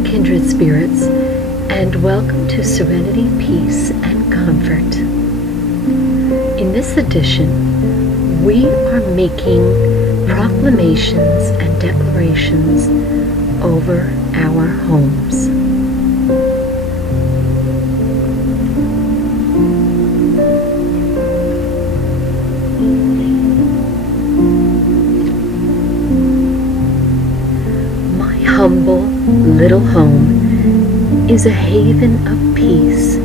Hello, kindred spirits, and welcome to Serenity, Peace, and Comfort. In this edition, we are making proclamations and declarations over our homes. My humble little home is a haven of peace.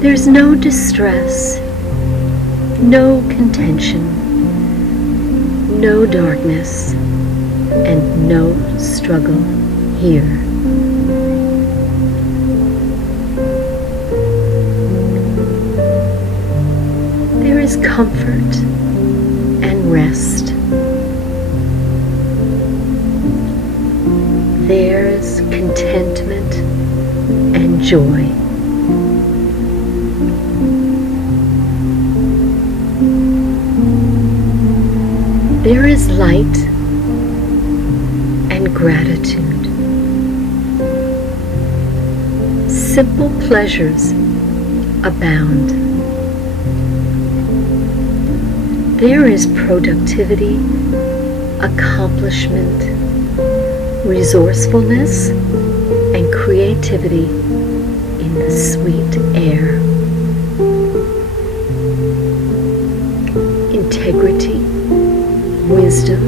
There's no distress, no contention, no darkness, and no struggle here. There is comfort and rest. There's contentment and joy. There is light and gratitude. Simple pleasures abound. There is productivity, accomplishment, resourcefulness, and creativity in the sweet air. Integrity, wisdom,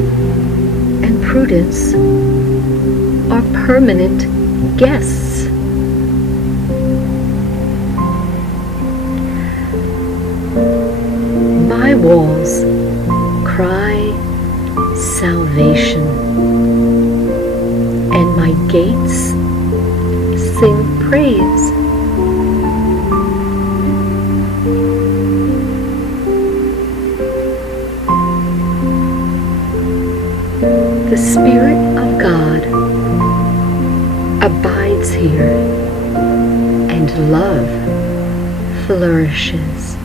and prudence are permanent guests. My walls cry salvation, and my gates sing praise. The Spirit of God abides here, and love flourishes.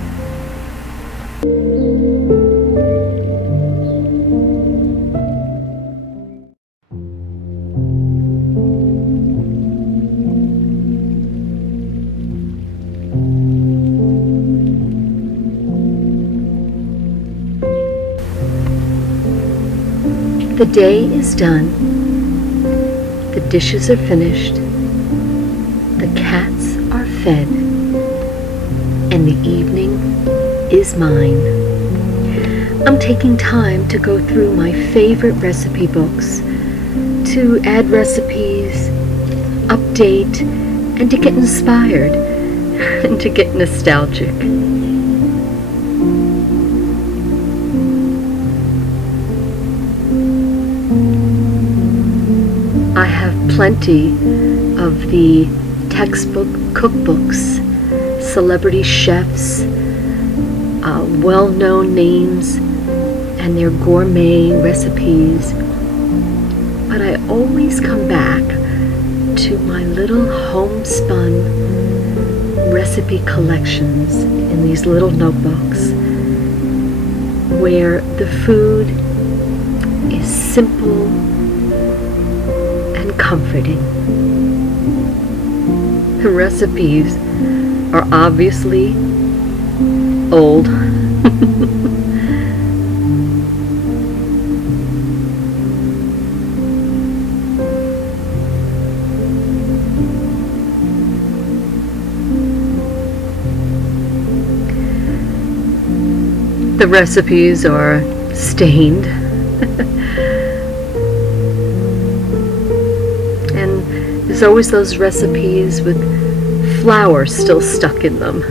The day is done, the dishes are finished, the cats are fed, and the evening is mine. I'm taking time to go through my favorite recipe books, to add recipes, update, and to get inspired, and to get nostalgic. I have plenty of the textbook cookbooks, celebrity chefs, well-known names, and their gourmet recipes. But I always come back to my little homespun recipe collections in these little notebooks, where the food is simple and comforting. The recipes are obviously old. The recipes are stained. And there's always those recipes with flour still stuck in them.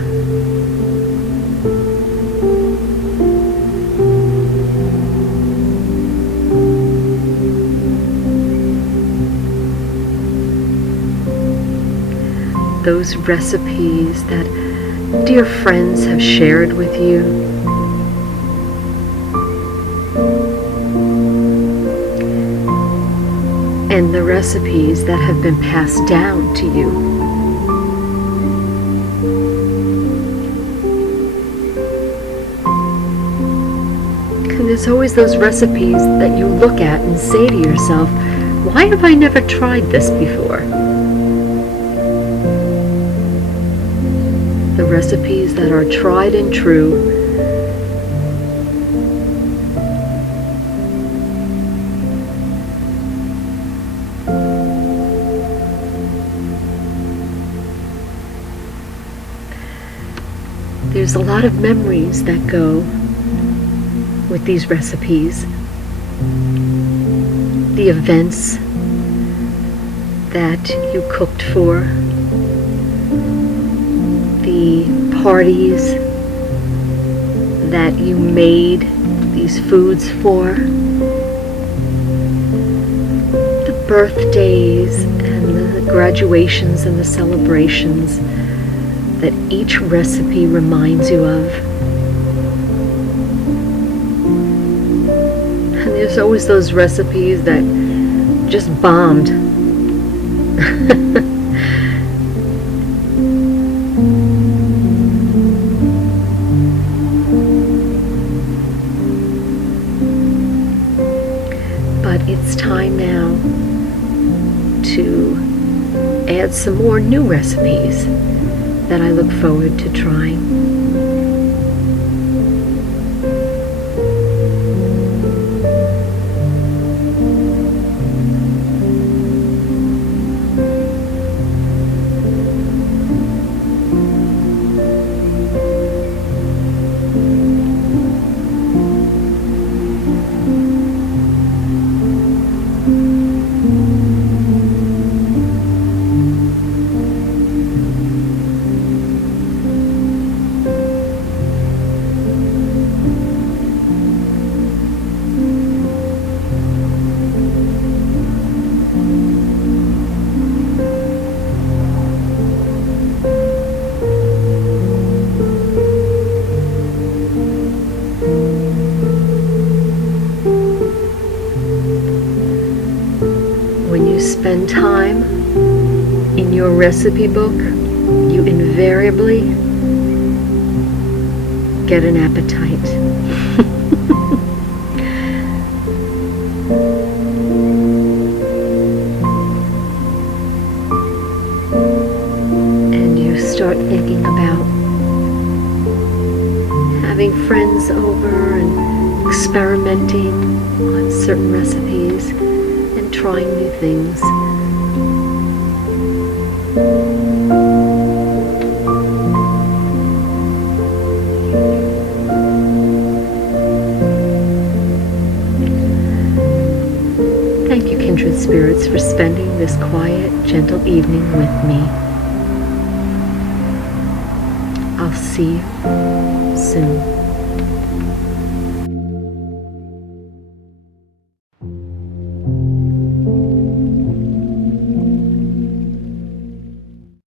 Those recipes that dear friends have shared with you. And the recipes that have been passed down to you. And there's always those recipes that you look at and say to yourself, why have I never tried this before? The recipes that are tried and true, there's a lot of memories that go with these recipes. The events that you cooked for, the parties that you made these foods for, the birthdays and the graduations and the celebrations that each recipe reminds you of. And there's always those recipes that just bombed. But it's time now to add some more new recipes that I look forward to trying. When you spend time in your recipe book, you invariably get an appetite. And you start thinking about having friends over and experimenting on certain recipes and trying new things. Thank you, kindred spirits, for spending this quiet, gentle evening with me. I'll see you soon.